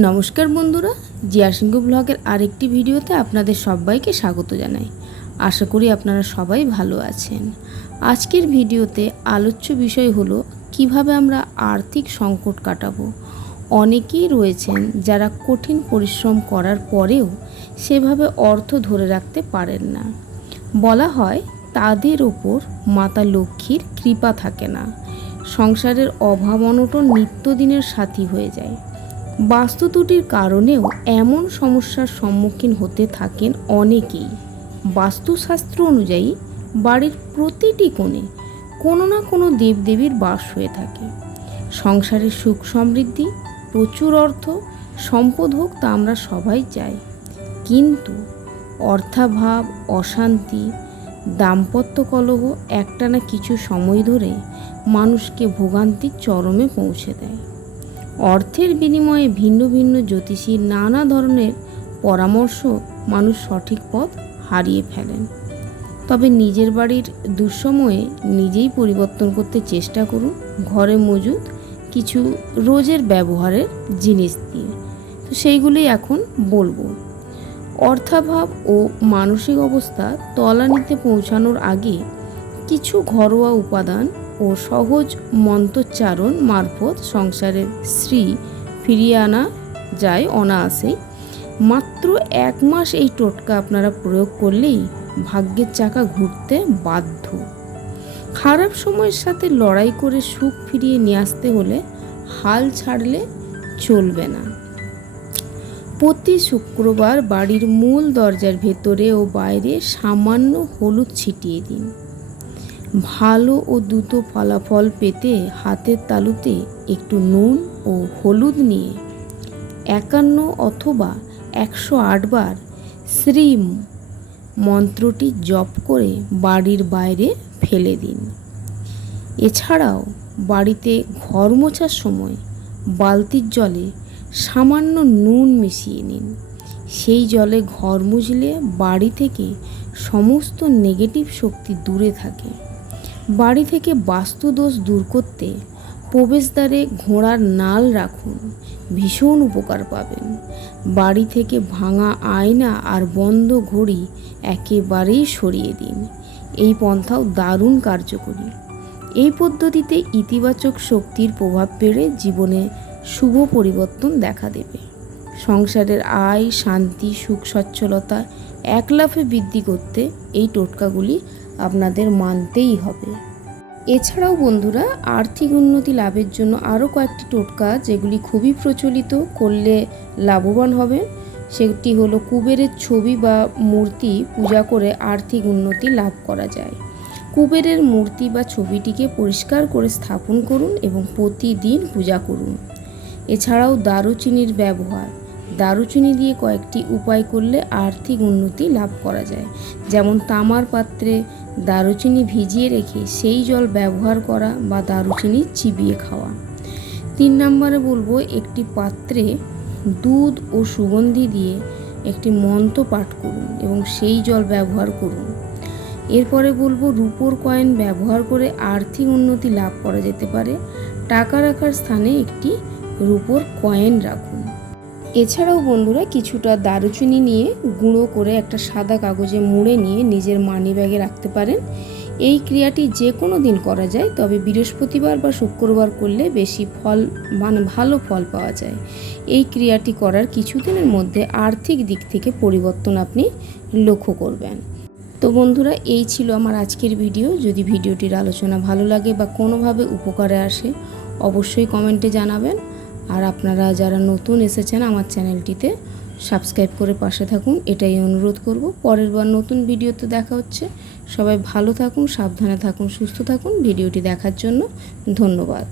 নমস্কার বন্ধুরা জিয়া সিংহ ব্লগের আরেকটি ভিডিওতে আপনাদের সবাইকে স্বাগত জানাই। আশা করি আপনারা সবাই ভালো আছেন। আজকের ভিডিওতে আলোচ্য বিষয় হলো, কীভাবে আমরা আর্থিক সংকট কাটাবো। অনেকেই রয়েছেন যারা কঠিন পরিশ্রম করার পরেও সেভাবে অর্থ ধরে রাখতে পারেন না। বলা হয়, তাদের ওপর মাতা লক্ষ্মীর কৃপা থাকে না। সংসারের অভাব অনটন নিত্যদিনের সাথী হয়ে যায়। বাস্তু ত্রুটির কারণেও এমন সমস্যার সম্মুখীন হতে থাকেন অনেকেই। বাস্তুশাস্ত্র অনুযায়ী বাড়ির প্রতিটি কোণে কোনো না কোনো দেবদেবীর বাস হয়ে থাকে। সংসারের সুখ সমৃদ্ধি, প্রচুর অর্থ, সম্পদ হোক তা আমরা সবাই চাই। কিন্তু অর্থাভাব, অশান্তি, দাম্পত্য কলহ একটানা কিছু সময় ধরে মানুষকে ভোগান্তির চরমে পৌঁছে দেয়। অর্থের বিনিময়ে ভিন্ন ভিন্ন জ্যোতিষীর নানা ধরনের পরামর্শ মানুষ সঠিক পথ হারিয়ে ফেলেন। তবে নিজের বাড়ির দুঃসময়ে নিজেই পরিবর্তন করতে চেষ্টা করুন ঘরে মজুদ কিছু রোজের ব্যবহারের জিনিস দিয়ে। তো সেইগুলি এখন বলব। অর্থাভাব ও মানসিক অবস্থা তলানিতে পৌঁছানোর আগে ঘরোয়া উপাদান ও সহজ মন্ত্রোচ্চারণ মারফত সংসারের শ্রী ফিরিয়ে আনা যায় অনায়াসেই মাত্র এক মাস এই টোটকা আপনারা প্রয়োগ করলেই ভাগ্যের চাকা ঘুরতে বাধ্য। খারাপ সময়ের সাথে লড়াই করে সুখ ফিরিয়ে নিয়ে আসতে হলে হাল ছাড়লে চলবে না। প্রতি শুক্রবার বাড়ির মূল দরজার ভেতরে ও বাইরে সামান্য হলুদ ছিটিয়ে দিন। ভালো ও দ্রুত ফলাফল পেতে হাতের তালুতে একটু নুন ও হলুদ নিয়ে। একান্ন অথবা একশো আটবার শ্রীম মন্ত্রটি জপ করে বাড়ির বাইরে ফেলে দিন। এছাড়াও বাড়িতে ঘর মোছার সময় বালতির জলে সামান্য নুন মিশিয়ে নিন। সেই জলে ঘর মুছলে বাড়ি থেকে সমস্ত নেগেটিভ শক্তি দূরে থাকে। বাড়ি থেকে বাস্তুদোষ দূর করতে প্রবেশদ্বারে ঘোড়ার নাল রাখুন। ভীষণ উপকার পাবেন। বাড়ি থেকে ভাঙা আয়না আর বন্ধ ঘড়ি একেবারেই সরিয়ে দিন। এই পন্থাও দারুণ কার্যকরী। এই পদ্ধতিতে ইতিবাচক শক্তির প্রভাব পেড়ে জীবনে শুভ পরিবর্তন দেখা দেবে। সংসারের আয়, শান্তি, সুখ, সচ্ছলতা এক লাফে বৃদ্ধি করতে এই টোটকাগুলি আপনাদের মানতেই হবে। এছাড়াও বন্ধুরা, আর্থিক উন্নতি লাভের জন্য আরও কয়েকটি টোটকা, যেগুলি খুবই প্রচলিত, করলে লাভবান হবেন। সেটি হলো কুবেরের ছবি বা মূর্তি পূজা করে আর্থিক উন্নতি লাভ করা যায়। কুবেরের মূর্তি বা ছবিটিকে পরিষ্কার করে স্থাপন করুন এবং প্রতিদিন পূজা করুন। এছাড়াও দারুচিনির ব্যবহার। দারুচিনি দিয়ে কয়েকটি উপায় করলে আর্থিক উন্নতি লাভ করা যায়। যেমন তামার পাত্রে দারুচিনি ভিজিয়ে রেখে সেই জল ব্যবহার করা বা দারুচিনি চিবিয়ে খাওয়া। তিন নম্বরে বলব, একটি পাত্রে দুধ ও সুগন্ধি দিয়ে একটি মন্ত্র পাঠ করুন এবং সেই জল ব্যবহার করুন। এরপরে বলব, রূপোর কয়েন ব্যবহার করে আর্থিক উন্নতি লাভ করা যেতে পারে। টাকা রাখার স্থানে একটি রূপোর কয়েন রাখুন। এছাড়াও বন্ধুরা কিছুটা দারুচিনি নিয়ে গুঁড়ো করে একটা সাদা কাগজে মুড়ে নিয়ে নিজের মানি ব্যাগে রাখতে পারেন। এই ক্রিয়াটি যে কোনো দিন করা যায়, তবে বৃহস্পতিবার বা শুক্রবার করলে বেশি ফল মানে ভালো ফল পাওয়া যায়। এই ক্রিয়াটি করার কিছুদিনের মধ্যে আর্থিক দিক থেকে পরিবর্তন আপনি লক্ষ্য করবেন। তো বন্ধুরা, এই ছিল আমার আজকের ভিডিও। যদি ভিডিওটির আলোচনা ভালো লাগে বা কোনোভাবে উপকারে আসে, অবশ্যই কমেন্টে জানাবেন। আর আপনারা যারা নতুন এসেছেন আমার চ্যানেলটিতে, সাবস্ক্রাইব করে পাশে থাকুন, এটাই অনুরোধ করব। পরের বার নতুন ভিডিওতে দেখা হচ্ছে। সবাই ভালো থাকুন, সাবধানে থাকুন, সুস্থ থাকুন। ভিডিওটি দেখার জন্য ধন্যবাদ।